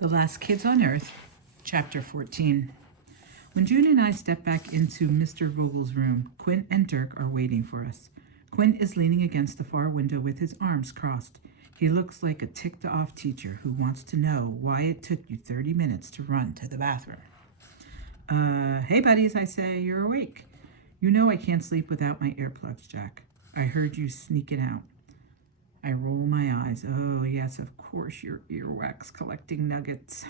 The Last Kids on Earth, Chapter 14. When June and I step back into Mr. Vogel's room, Quint and Dirk are waiting for us. Quint is leaning against the far window with his arms crossed. He looks like a ticked-off teacher who wants to know why it took you 30 minutes to run to the bathroom. Hey buddies, I say, you're awake. You know I can't sleep without my earplugs, Jack. I heard you sneaking out. I roll my eyes. Oh, yes, of course, you're earwax collecting nuggets.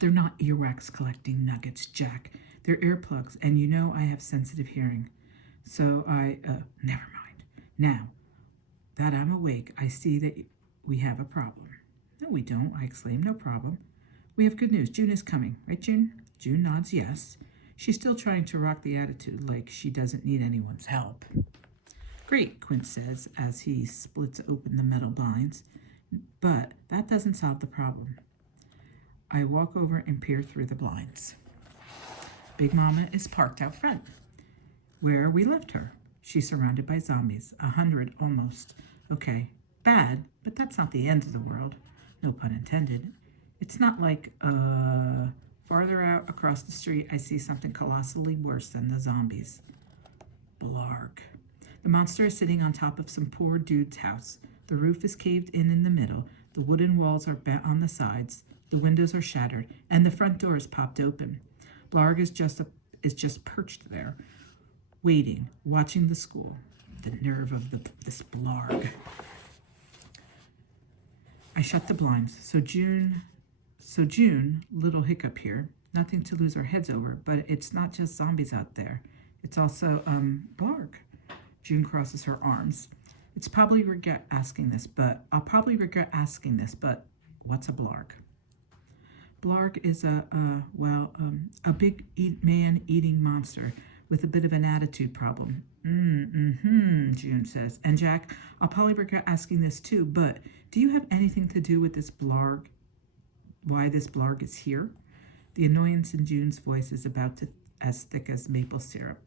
They're not earwax collecting nuggets, Jack. They're earplugs, and you know I have sensitive hearing. So never mind. Now that I'm awake, I see that we have a problem. No, we don't, I exclaim. No problem. We have good news. June is coming. Right, June? June nods yes. She's still trying to rock the attitude like she doesn't need anyone's help. Great, Quint says as he splits open the metal blinds. But that doesn't solve the problem. I walk over and peer through the blinds. Big Mama is parked out front, where we left her. She's surrounded by zombies, 100 almost. Okay, bad, but that's not the end of the world. No pun intended. It's not like, farther out across the street, I see something colossally worse than the zombies. Blarg. The monster is sitting on top of some poor dude's house. The roof is caved in the middle. The wooden walls are bent on the sides. The windows are shattered, and the front door is popped open. Blarg is just perched there, waiting, watching the school. The nerve of this Blarg. I shut the blinds. So June, little hiccup here. Nothing to lose our heads over, but it's not just zombies out there. It's also, Blarg. June crosses her arms. I'll probably regret asking this, but what's a Blarg? Blarg is a big man-eating monster with a bit of an attitude problem. June says. And Jack, I'll probably regret asking this too, but do you have anything to do with this Blarg? Why this Blarg is here? The annoyance in June's voice is about as thick as maple syrup.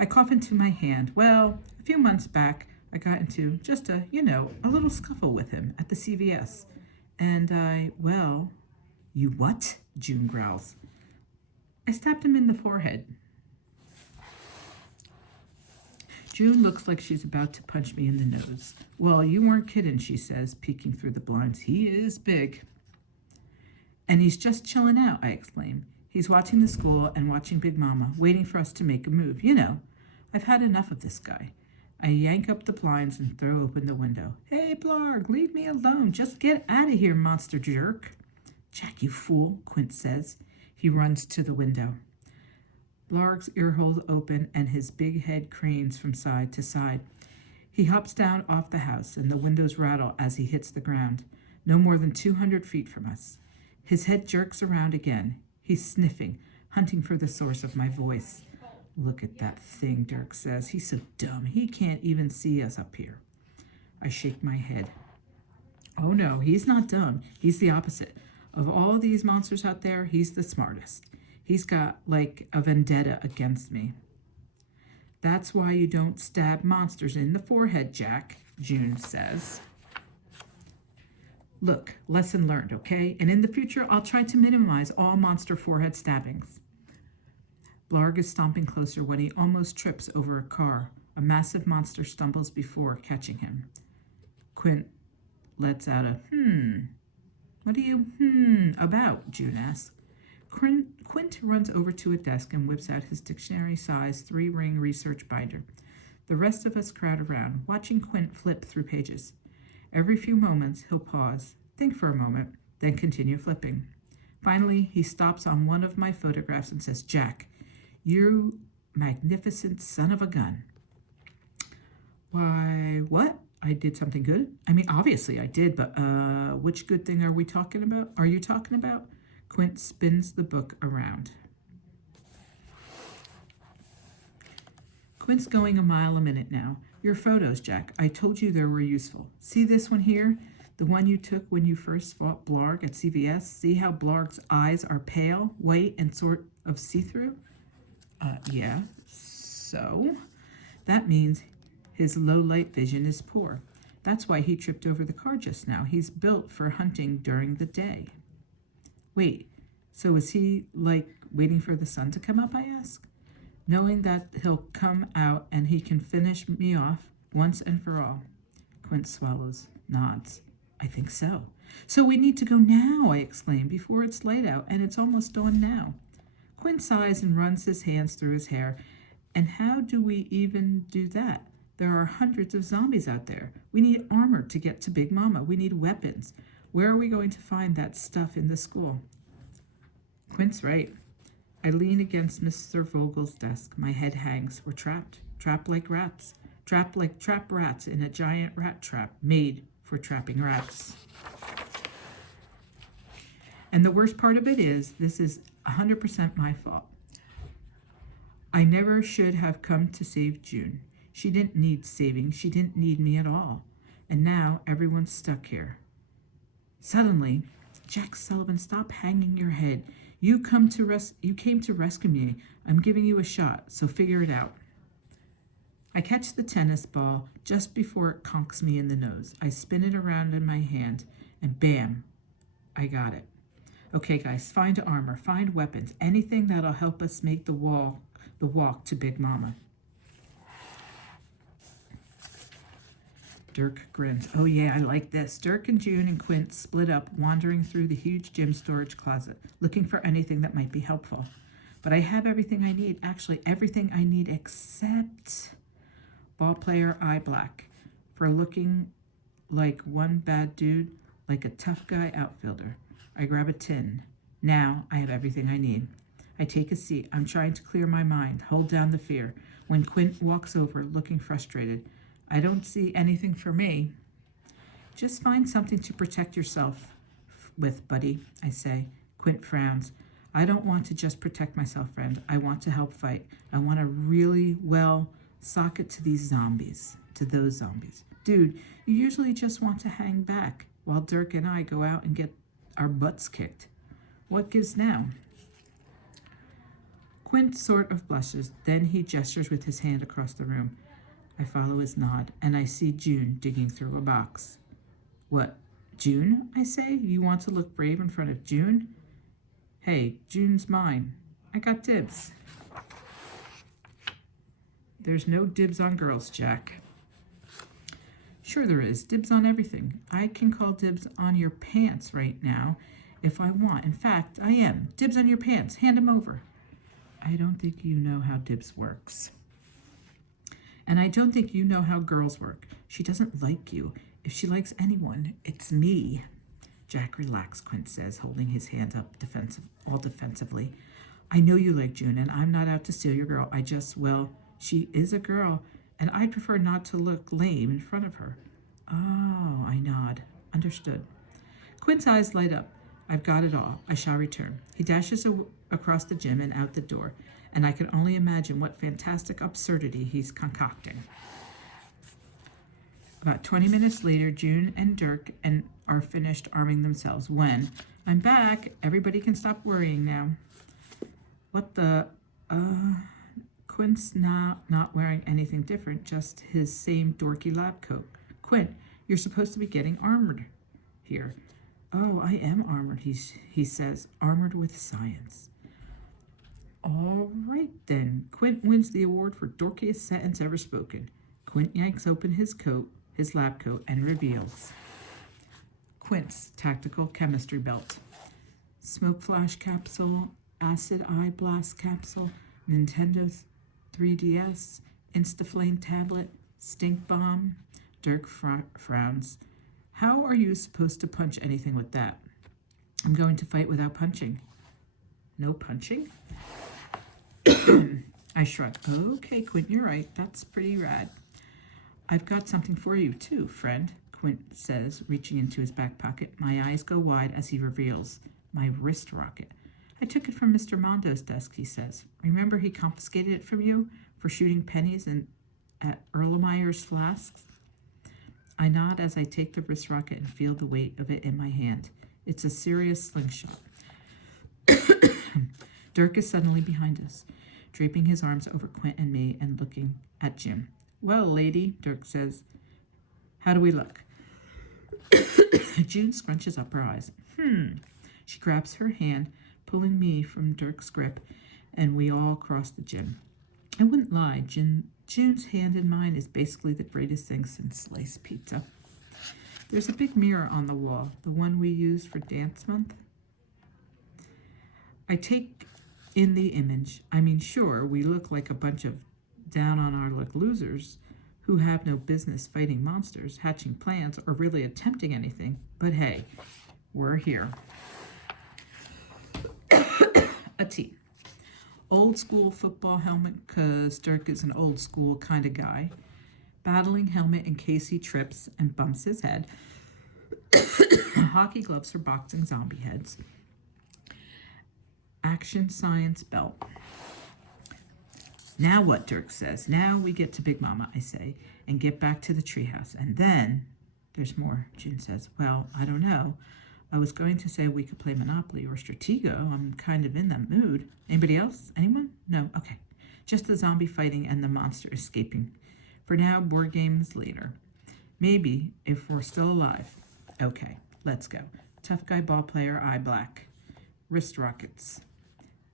I cough into my hand. Well, a few months back, I got into just a little scuffle with him at the CVS. And you what? June growls. I stabbed him in the forehead. June looks like she's about to punch me in the nose. Well, you weren't kidding, she says, peeking through the blinds. He is big. And he's just chilling out, I exclaim. He's watching the school and watching Big Mama, waiting for us to make a move. I've had enough of this guy. I yank up the blinds and throw open the window. Hey, Blarg, leave me alone. Just get out of here, monster jerk. Jack, you fool, Quint says. He runs to the window. Blarg's ear holes open and his big head cranes from side to side. He hops down off the house and the windows rattle as he hits the ground, no more than 200 feet from us. His head jerks around again. He's sniffing, hunting for the source of my voice. Look at that thing, Dirk says. He's so dumb. He can't even see us up here. I shake my head. Oh no, he's not dumb. He's the opposite. Of all these monsters out there, he's the smartest. He's got, like, a vendetta against me. That's why you don't stab monsters in the forehead, Jack, June says. Look, lesson learned, okay? And in the future, I'll try to minimize all monster forehead stabbings. Blarg is stomping closer when he almost trips over a car. A massive monster stumbles before catching him. Quint lets out a What are you about? June asks. Quint runs over to a desk and whips out his dictionary-sized 3-ring research binder. The rest of us crowd around, watching Quint flip through pages. Every few moments, he'll pause, think for a moment, then continue flipping. Finally, he stops on one of my photographs and says, Jack, you magnificent son of a gun. Why, what? I did something good? I mean, obviously I did, but which good thing are you talking about? Quint spins the book around. Quint's going a mile a minute now. Your photos, Jack. I told you they were useful. See this one here? The one you took when you first fought Blarg at CVS? See how Blarg's eyes are pale, white, and sort of see-through? Yeah. So, that means his low-light vision is poor. That's why he tripped over the car just now. He's built for hunting during the day. Wait, so is he like waiting for the sun to come up, I ask? Knowing that he'll come out and he can finish me off once and for all. Quint swallows, nods. I think so. So we need to go now, I exclaim, before it's light out, and it's almost dawn now. Quint sighs and runs his hands through his hair. And how do we even do that? There are hundreds of zombies out there. We need armor to get to Big Mama. We need weapons. Where are we going to find that stuff in the school? Quint's right. I lean against Mr. Vogel's desk. My head hangs. We're trapped. Trapped like rats. Trapped like trap rats in a giant rat trap made for trapping rats. And the worst part of it is, this is 100% my fault. I never should have come to save June. She didn't need saving. She didn't need me at all. And now everyone's stuck here. Suddenly, Jack Sullivan, stop hanging your head. You came to rescue me. I'm giving you a shot, so figure it out. I catch the tennis ball just before it conks me in the nose. I spin it around in my hand, and bam, I got it. Okay, guys, find armor, find weapons, anything that'll help us make the walk to Big Mama. Dirk grins. Oh yeah, I like this. Dirk and June and Quint split up, wandering through the huge gym storage closet, looking for anything that might be helpful. But I have everything I need. Actually, everything I need except ball player eye black for looking like one bad dude, like a tough guy outfielder. I grab a tin. Now I have everything I need. I take a seat. I'm trying to clear my mind, hold down the fear. When Quint walks over, looking frustrated, I don't see anything for me. Just find something to protect yourself with, buddy, I say. Quint frowns. I don't want to just protect myself, friend. I want to help fight. I want to really well sock it to those zombies. Dude, you usually just want to hang back while Dirk and I go out and get our butts kicked. What gives now? Quint sort of blushes, then he gestures with his hand across the room. I follow his nod, and I see June digging through a box. What, June? I say. You want to look brave in front of June? Hey, June's mine. I got dibs. There's no dibs on girls, Jack. Sure there is. Dibs on everything. I can call dibs on your pants right now if I want. In fact, I am. Dibs on your pants. Hand them over. I don't think you know how dibs works. And I don't think you know how girls work. She doesn't like you. If she likes anyone, it's me. Jack, relax, Quint says, holding his hand up defensively. I know you like June, and I'm not out to steal your girl. She is a girl, and I'd prefer not to look lame in front of her. Oh, I nod. Understood. Quint's eyes light up. I've got it all. I shall return. He dashes across the gym and out the door, and I can only imagine what fantastic absurdity he's concocting. About 20 minutes later, June and Dirk are finished arming themselves. When I'm back, everybody can stop worrying now. What the, Quint's not wearing anything different, just his same dorky lab coat. Quint, you're supposed to be getting armored here. Oh, I am armored, he says, armored with science. All right, then. Quint wins the award for dorkiest sentence ever spoken. Quint yanks open his lab coat, and reveals Quint's tactical chemistry belt. Smoke flash capsule, acid eye blast capsule, Nintendo 3DS, Instaflame tablet, stink bomb. Dirk frowns. How are you supposed to punch anything with that? I'm going to fight without punching. No punching? I shrug. Okay, Quint, you're right. That's pretty rad. I've got something for you, too, friend, Quint says, reaching into his back pocket. My eyes go wide as he reveals my wrist rocket. I took it from Mr. Mondo's desk, he says. Remember he confiscated it from you for shooting pennies at Erlenmeyer's flasks? I nod as I take the wrist rocket and feel the weight of it in my hand. It's a serious slingshot. Dirk is suddenly behind us, draping his arms over Quint and me and looking at Jim. Well, lady, Dirk says, How do we look? June scrunches up her eyes. She grabs her hand, pulling me from Dirk's grip, and we all cross the gym. I wouldn't lie, June's hand in mine is basically the greatest thing since sliced pizza. There's a big mirror on the wall, the one we use for dance month. I take in the image. I mean, sure, we look like a bunch of down-on-our-luck losers who have no business fighting monsters, hatching plans, or really attempting anything. But hey, we're here. A T. Old school football helmet, because Dirk is an old school kind of guy. Battling helmet in case he trips and bumps his head. Hockey gloves for boxing zombie heads. Action science belt. Now what, Dirk says. Now we get to Big Mama, I say, and get back to the treehouse. And then there's more, June says. Well, I don't know. I was going to say we could play Monopoly or Stratego. I'm kind of in that mood. Anybody else? Anyone? No? Okay. Just the zombie fighting and the monster escaping. For now, board games later. Maybe, if we're still alive. Okay, let's go. Tough guy ball player, eye black. Wrist rockets.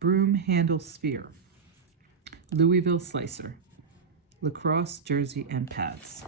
Broom handle sphere. Louisville slicer. Lacrosse jersey and pads.